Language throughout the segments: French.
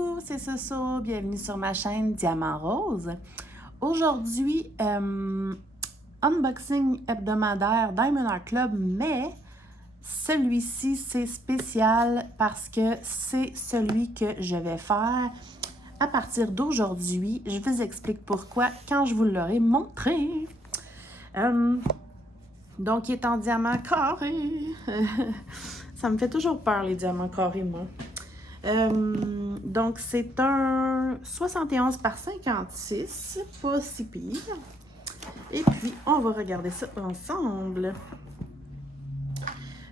Coucou, c'est Soso, bienvenue sur ma chaîne Diamant Rose. Aujourd'hui, unboxing hebdomadaire Diamond Art Club, mais celui-ci c'est spécial parce que c'est celui que je vais faire à partir d'aujourd'hui. Je vous explique pourquoi quand je vous l'aurai montré. Donc, il est en diamant carré. Ça me fait toujours peur, les diamants carrés, moi. Donc, c'est un 71 par 56, pas si pire. Et puis, on va regarder ça ensemble.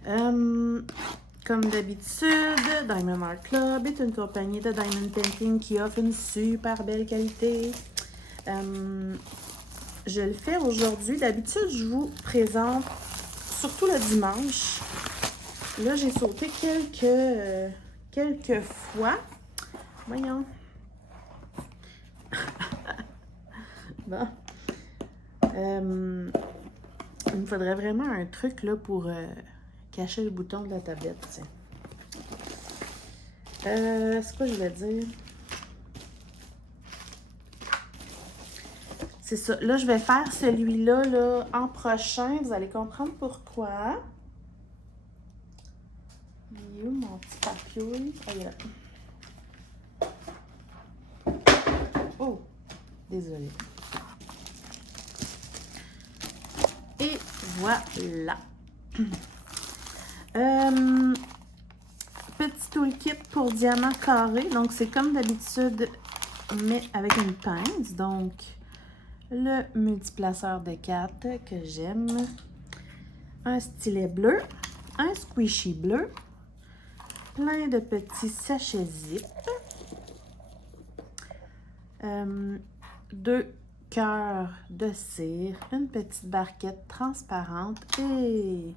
Comme d'habitude, Diamond Art Club est une compagnie de diamond painting qui offre une super belle qualité. Je le fais aujourd'hui. D'habitude, je vous présente surtout le dimanche. Là, j'ai sauté quelques fois. Voyons. Bon. Il me faudrait vraiment un truc là pour cacher le bouton de la tablette. Tiens. C'est quoi je voulais dire? C'est ça. Là, je vais faire celui-là là, en prochain. Vous allez comprendre pourquoi. Il est où mon petit papier? Ah, il est là. Oh! Désolée. Et voilà. Petit toolkit pour diamant carré. Donc, c'est comme d'habitude, mais avec une pince. Donc, le multiplaceur de 4 que j'aime. Un stylet bleu. Un squishy bleu. Plein de petits sachets zip. 2 cœurs de cire. Une petite barquette transparente. Et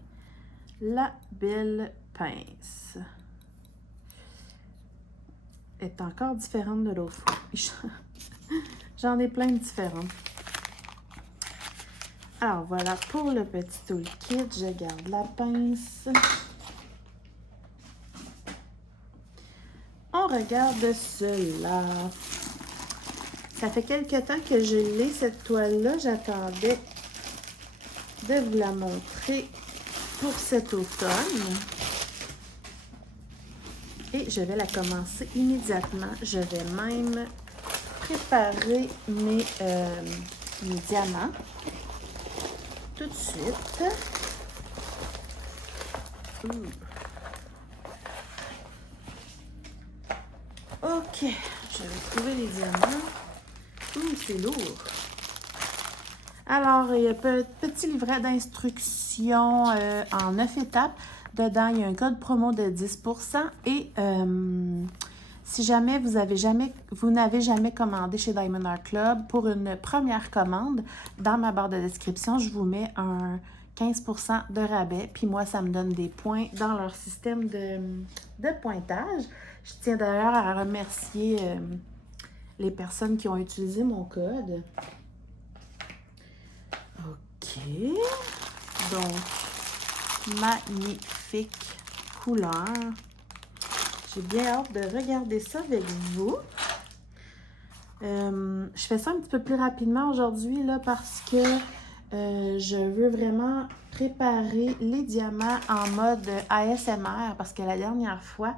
la belle pince. Est encore différente de l'autre fois. J'en ai plein de différentes. Alors voilà pour le petit toolkit. Je garde la pince. On regarde cela. Ça fait quelques temps que je l'ai, cette toile-là. J'attendais de vous la montrer pour cet automne. Et je vais la commencer immédiatement. Je vais même préparer mes diamants tout de suite. Ok, je vais trouver les diamants. C'est lourd. Alors, il y a un petit livret d'instructions en 9 étapes. Dedans, il y a un code promo de 10%. Et si jamais vous n'avez jamais commandé chez Diamond Art Club, pour une première commande, dans ma barre de description, je vous mets un 15% de rabais. Puis moi, ça me donne des points dans leur système de pointage. Je tiens d'ailleurs à remercier les personnes qui ont utilisé mon code. OK. Donc, magnifique couleur. J'ai bien hâte de regarder ça avec vous. Je fais ça un petit peu plus rapidement aujourd'hui là parce que je veux vraiment préparer les diamants en mode ASMR parce que la dernière fois,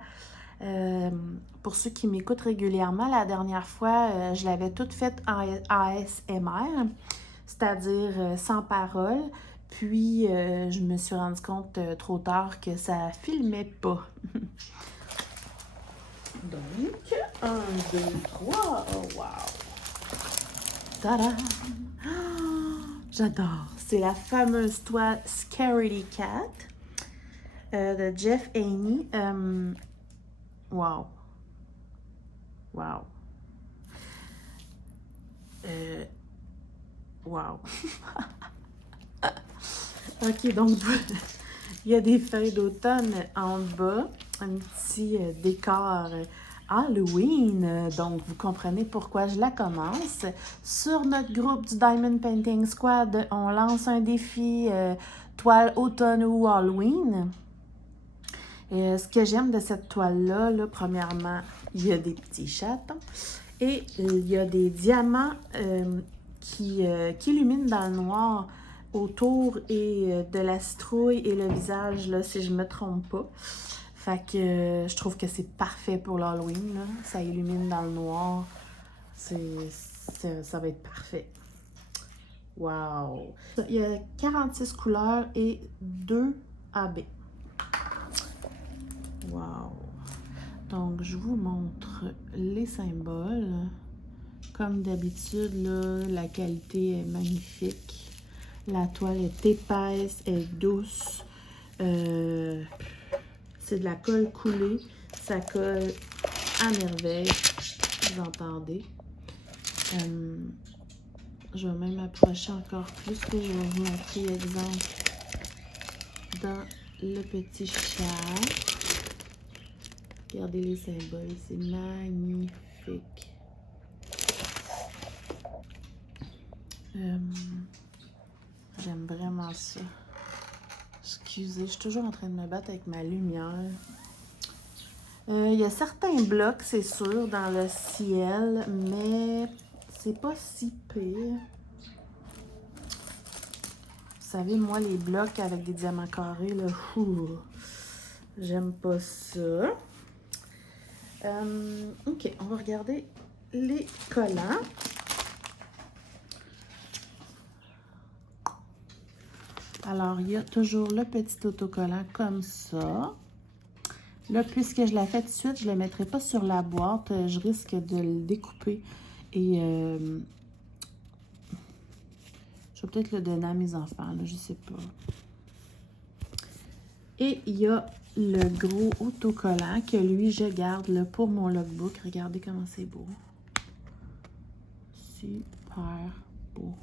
pour ceux qui m'écoutent régulièrement, la dernière fois, je l'avais toute faite en ASMR, c'est-à-dire sans parole. Puis, je me suis rendu compte trop tard que ça filmait pas. Donc, 1, 2, 3. Oh, wow! Tada! Oh, j'adore! C'est la fameuse toile Scaredy Cat de Jeff Haney. Wow! Wow! Wow! Ok, donc il y a des feuilles d'automne en bas, un petit décor Halloween, donc vous comprenez pourquoi je la commence. Sur notre groupe du Diamond Painting Squad, on lance un défi toile automne ou Halloween. Ce que j'aime de cette toile-là, premièrement, il y a des petits chatons. Et il y a des diamants qui illuminent dans le noir autour et de la citrouille et le visage, là, si je ne me trompe pas. Fait que je trouve que c'est parfait pour l'Halloween, là. Ça illumine dans le noir. Ça va être parfait. Wow! Il y a 46 couleurs et 2 AB. Wow! Donc, je vous montre les symboles. Comme d'habitude, là, la qualité est magnifique. La toile est épaisse, est douce. C'est de la colle coulée. Ça colle à merveille. Vous entendez? Je vais même approcher encore plus que je vais vous montrer exemple dans le petit chat. Regardez les symboles, c'est magnifique. J'aime vraiment ça. Excusez, je suis toujours en train de me battre avec ma lumière. Il y a certains blocs, c'est sûr, dans le ciel, mais c'est pas si pire. Vous savez, moi, les blocs avec des diamants carrés, là, j'aime pas ça. OK, on va regarder les collants. Alors, il y a toujours le petit autocollant comme ça. Là, puisque je l'ai fait tout de suite, je ne le mettrai pas sur la boîte. Je risque de le découper et je vais peut-être le donner à mes enfants, là, je ne sais pas. Et il y a le gros autocollant que lui, je garde là, pour mon logbook. Regardez comment c'est beau. Super beau.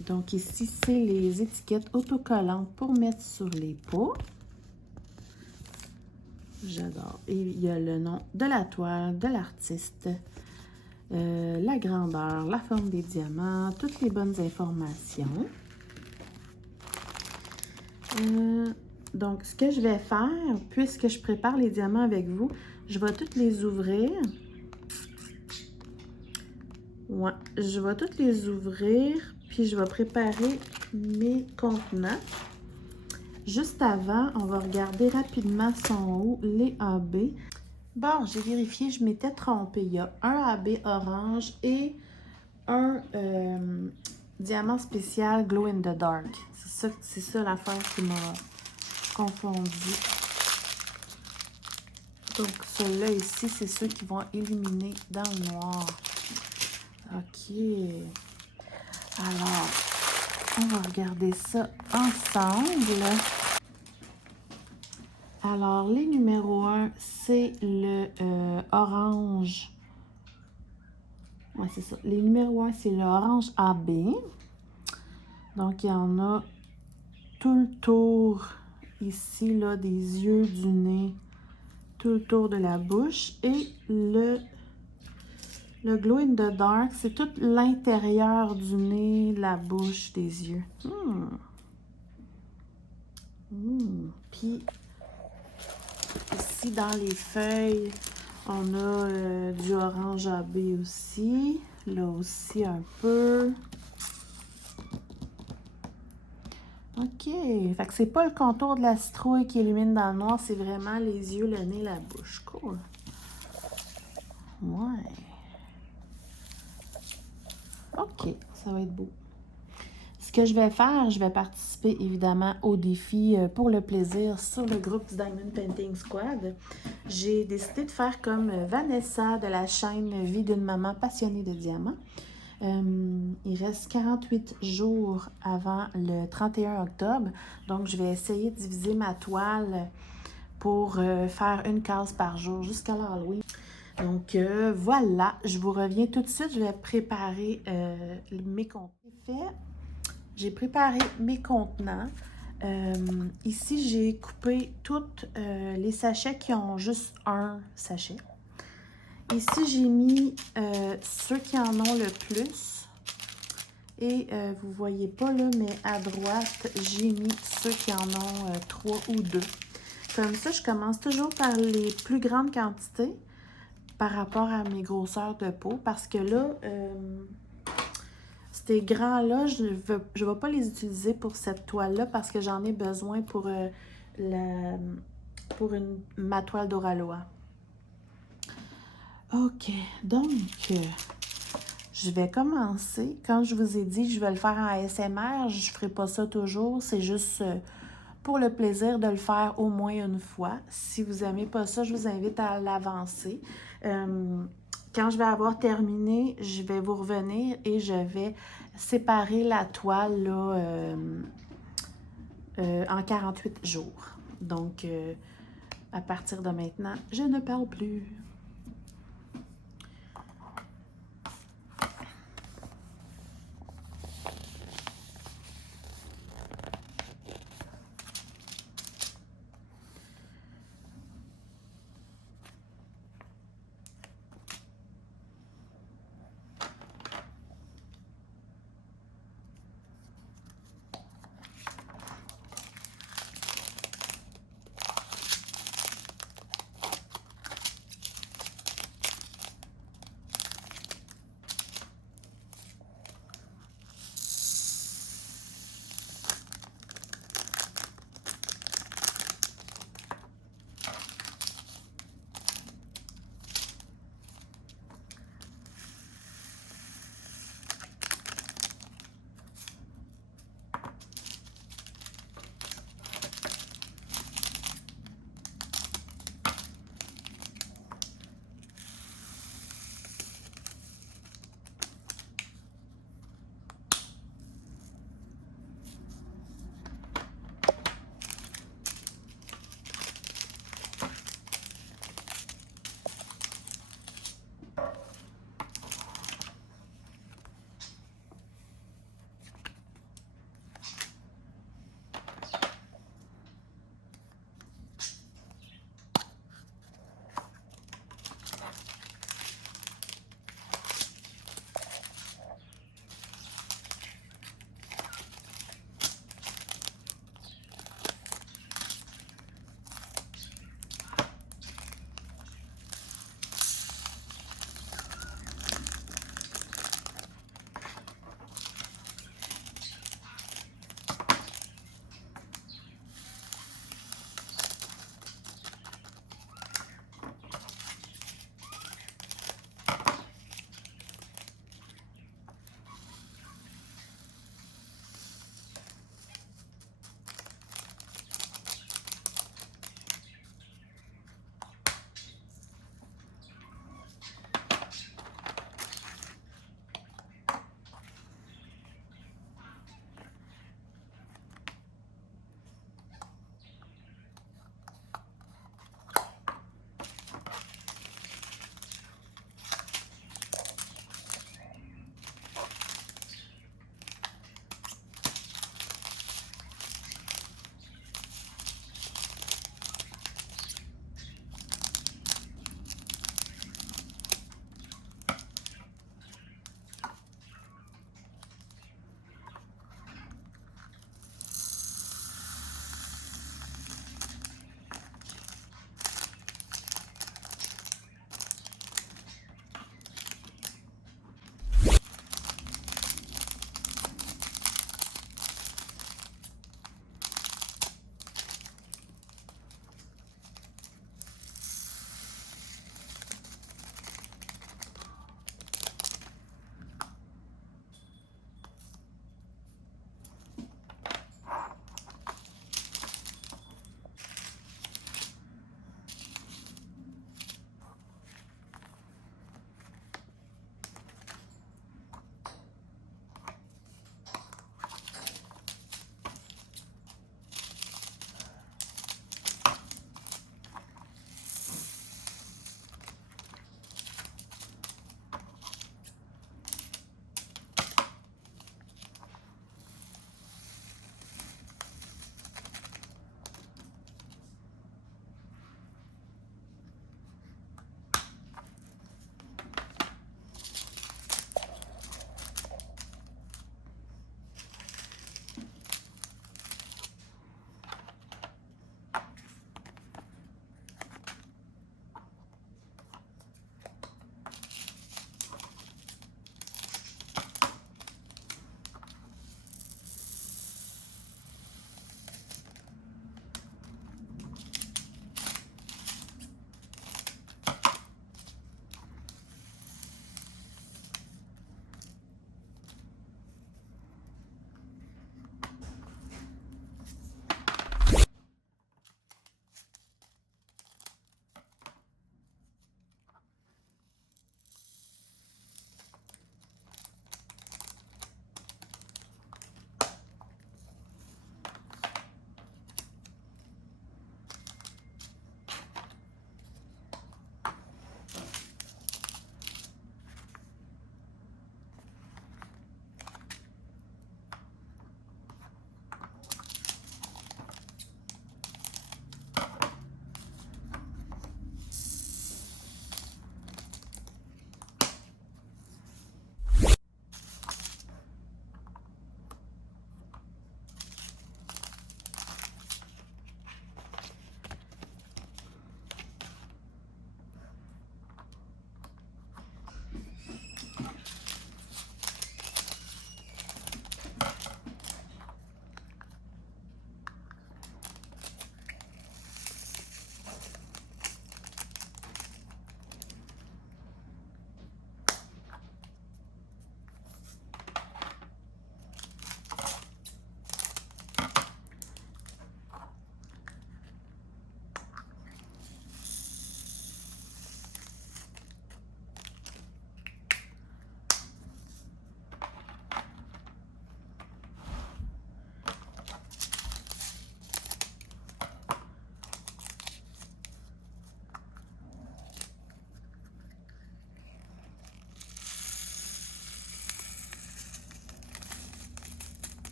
Donc ici, c'est les étiquettes autocollantes pour mettre sur les pots. J'adore. Et il y a le nom de la toile, de l'artiste, la grandeur, la forme des diamants, toutes les bonnes informations. Donc, ce que je vais faire, puisque je prépare les diamants avec vous, je vais toutes les ouvrir. Ouais, je vais toutes les ouvrir, puis je vais préparer mes contenants. Juste avant, on va regarder rapidement sont où les AB. Bon, j'ai vérifié, je m'étais trompée. Il y a un AB orange et un diamant spécial Glow in the Dark. C'est ça l'affaire qui m'a confondue. Donc, ceux-là ici, c'est ceux qui vont illuminer dans le noir. OK. Alors, on va regarder ça ensemble. Alors, les numéros 1, c'est le orange. Ouais, c'est ça. Les numéros 1, c'est le orange AB. Donc, il y en a tout le tour ici, là, des yeux, du nez, tout le tour de la bouche. Et le Glow in the Dark, c'est tout l'intérieur du nez, la bouche, des yeux. Puis, ici, dans les feuilles, on a du orange AB aussi. Là aussi, un peu. OK. Fait que c'est pas le contour de la citrouille qui illumine dans le noir, c'est vraiment les yeux, le nez, la bouche. Cool. Ouais. OK. Ça va être beau. Ce que je vais faire, je vais participer évidemment au défi pour le plaisir sur le groupe du Diamond Painting Squad. J'ai décidé de faire comme Vanessa de la chaîne Vie d'une maman passionnée de diamants. Il reste 48 jours avant le 31 octobre. Donc, je vais essayer de diviser ma toile pour faire une case par jour jusqu'à l'Halloween. Donc, voilà. Je vous reviens tout de suite. Je vais préparer mes contenants. J'ai préparé mes contenants. Ici, j'ai coupé tous les sachets qui ont juste un sachet. Ici, j'ai mis ceux qui en ont le plus. Et vous ne voyez pas là, mais à droite, j'ai mis ceux qui en ont 3 ou 2. Comme ça, je commence toujours par les plus grandes quantités par rapport à mes grosseurs de peau. Parce que là, ces grands-là, je ne vais pas les utiliser pour cette toile-là parce que j'en ai besoin pour, ma toile d'Oraloa. OK, donc, je vais commencer. Comme je vous ai dit, je vais le faire en ASMR. Je ne ferai pas ça toujours. C'est juste pour le plaisir de le faire au moins une fois. Si vous n'aimez pas ça, je vous invite à l'avancer. Quand je vais avoir terminé, je vais vous revenir et je vais séparer la toile là, en 48 jours. Donc, à partir de maintenant, je ne parle plus.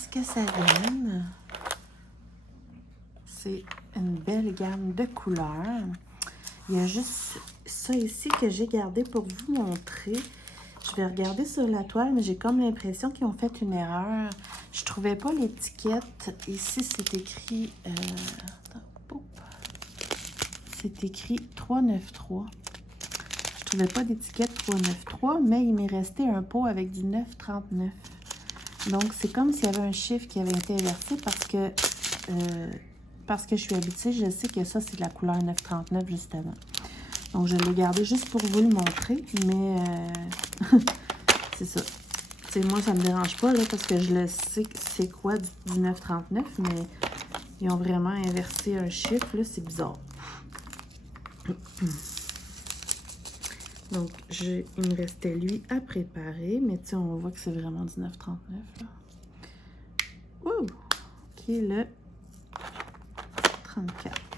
ce que ça donne. C'est une belle gamme de couleurs. Il y a juste ça ici que j'ai gardé pour vous montrer. Je vais regarder sur la toile, mais j'ai comme l'impression qu'ils ont fait une erreur. Je trouvais pas l'étiquette. Ici, c'est écrit... c'est écrit 393. Je trouvais pas d'étiquette 393, mais il m'est resté un pot avec du 939. Donc, c'est comme s'il y avait un chiffre qui avait été inversé parce que je suis habituée, je sais que ça, c'est de la couleur 939 justement. Donc, je l'ai gardé juste pour vous le montrer, mais c'est ça. T'sais, moi, ça me dérange pas, là, parce que je le sais c'est quoi du 939, mais ils ont vraiment inversé un chiffre, là, c'est bizarre. Donc, il me restait lui à préparer, mais tu sais, on voit que c'est vraiment du 9,39 là. Ouh! Qui est le 34.